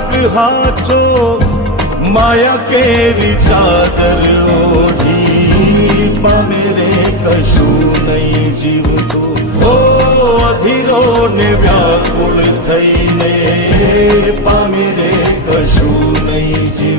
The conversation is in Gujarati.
માર્ગ હાચો માયા કેરી ચાદર ઓઢી પામે રે કશું નહીં જીવતો ઓ અધીરો ને વ્યાકુળ થઈને પામે રે કશું નહીં જીવતો.